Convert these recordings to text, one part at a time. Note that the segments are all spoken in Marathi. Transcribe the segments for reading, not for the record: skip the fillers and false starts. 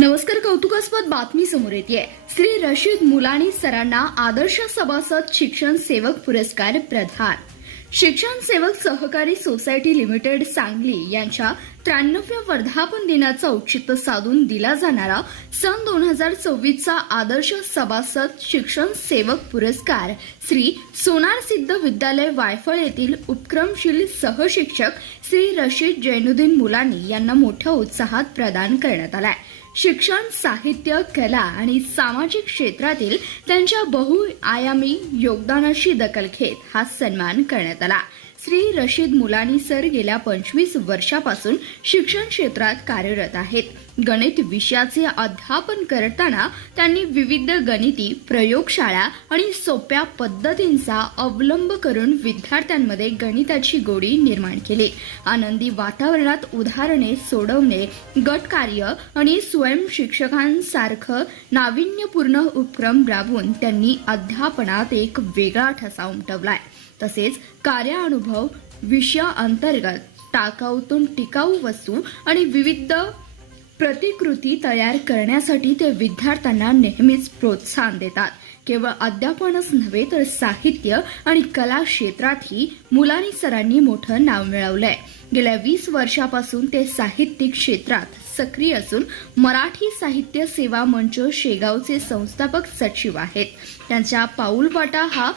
नमस्कार. कौतुकास्पद बातमी समोर येते. श्री रशीद मुलानी सरांना आदर्श सभासद शिक्षण सेवक पुरस्कार प्रदान. शिक्षण सेवक सहकारी सोसायटी लिमिटेड सांगली यांच्या 93व्या वर्धापन दिनाचं औचित्य साधून दिला जाणारा सन 2024 चा आदर्श सभासद शिक्षण सेवक पुरस्कार श्री सोनार सिद्ध विद्यालय वायफळ येथील उपक्रमशील सहशिक्षक श्री रशीद जैनुद्दीन मुलानी यांना मोठ्या उत्साहात प्रदान करण्यात आलाय. शिक्षण, साहित्य, कला आणि सामाजिक क्षेत्रातील त्यांच्या बहुआयामी योगदानाची दखल घेत हा सन्मान करण्यात आला. श्री रशीद मुलानी सर गेल्या 25 वर्षापासून शिक्षण क्षेत्रात कार्यरत आहेत. गणित विषयाचे अध्यापन करताना त्यांनी विविध गणिती प्रयोगशाळा आणि सोप्या पद्धतींचा अवलंब करून विद्यार्थ्यांमध्ये गणिताची गोडी निर्माण केली. आनंदी वातावरणात उदाहरणे सोडवणे, गटकार्य आणि स्वयंशिक्षकांसारखं नाविन्यपूर्ण उपक्रम राबवून त्यांनी अध्यापनात एक वेगळा ठसा उमटवलाय. तसेच कार्यानुभव विषयाअंतर्गत टाकाऊतून टिकाऊ वस्तू आणि विविध प्रतिकृती तयार करण्यासाठी ते विद्यार्थ्यांना नेहमीच प्रोत्साहन देतात. केवळ अध्यापनच नव्हे तर साहित्य आणि कला क्षेत्रातही मुलानी सरांनी मोठं नाव मिळवलंय. गेल्या 20 वर्षापासून ते साहित्यिक क्षेत्रात सक्रिय असून मराठी साहित्य सेवा मंच शेगावचे संस्थापक सचिव आहेत. त्यांच्या पाऊलवाटा हा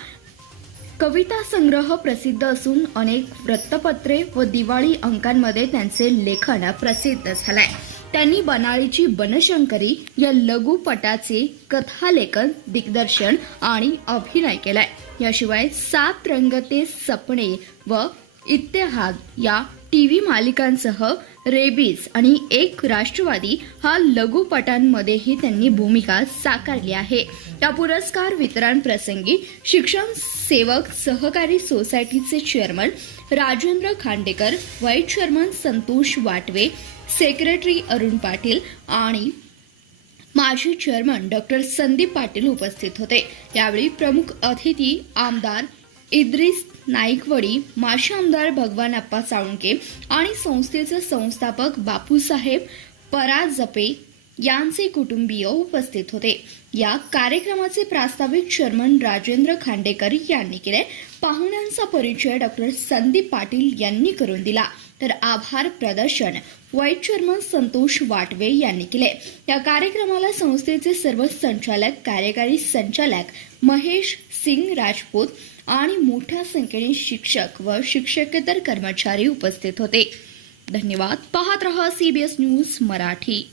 कविता संग्रह प्रसिद्ध असून अनेक वृत्तपत्रे व दिवाळी अंकांमध्ये त्यांचे लेखन प्रसिद्ध झालंय. त्यांनी बनाळीची बनशंकरी या लघुपटाचे कथालेखन, दिग्दर्शन आणि अभिनय केलाय. याशिवाय 7 रंगते सपने व इत्तेहाद या टीव्ही मालिकांसह रेबीज आणि एक राष्ट्रवादी हा लघुपटांमध्येही त्यांनी भूमिका साकारली आहे. या पुरस्कार वितरण प्रसंगी शिक्षण सेवक सहकारी सोसायटीचे chairman Rajendra Khandekar, vice chairman Santosh Watve, secretary Arun Patil आणि माजी चेअरमन डॉक्टर संदीप पाटील उपस्थित होते. यावेळी प्रमुख अतिथी आमदार इद्रिस नाईकवडी, माजी आमदार भगवानप्पा साळुंके आणि संस्थेचे संस्थापक बापूसाहेब परांजपे यांचे कुटुंबीय उपस्थित होते. या कार्यक्रमाचे प्रास्ताविक चेअरमन राजेंद्र खांडेकर यांनी केले. पाहुण्यांचा परिचय डॉक्टर संदीप पाटील यांनी करून दिला, तर आभार प्रदर्शन व्हाईस चेअरमन संतोष वाटवे यांनी केले. या कार्यक्रमाला संस्थेचे सर्व संचालक, कार्यकारी संचालक महेश सिंग राजपूत आणि मोठ्या संख्येने शिक्षक व शिक्षकेतर कर्मचारी उपस्थित होते. धन्यवाद. पाहत रहा CBS न्यूज मराठी.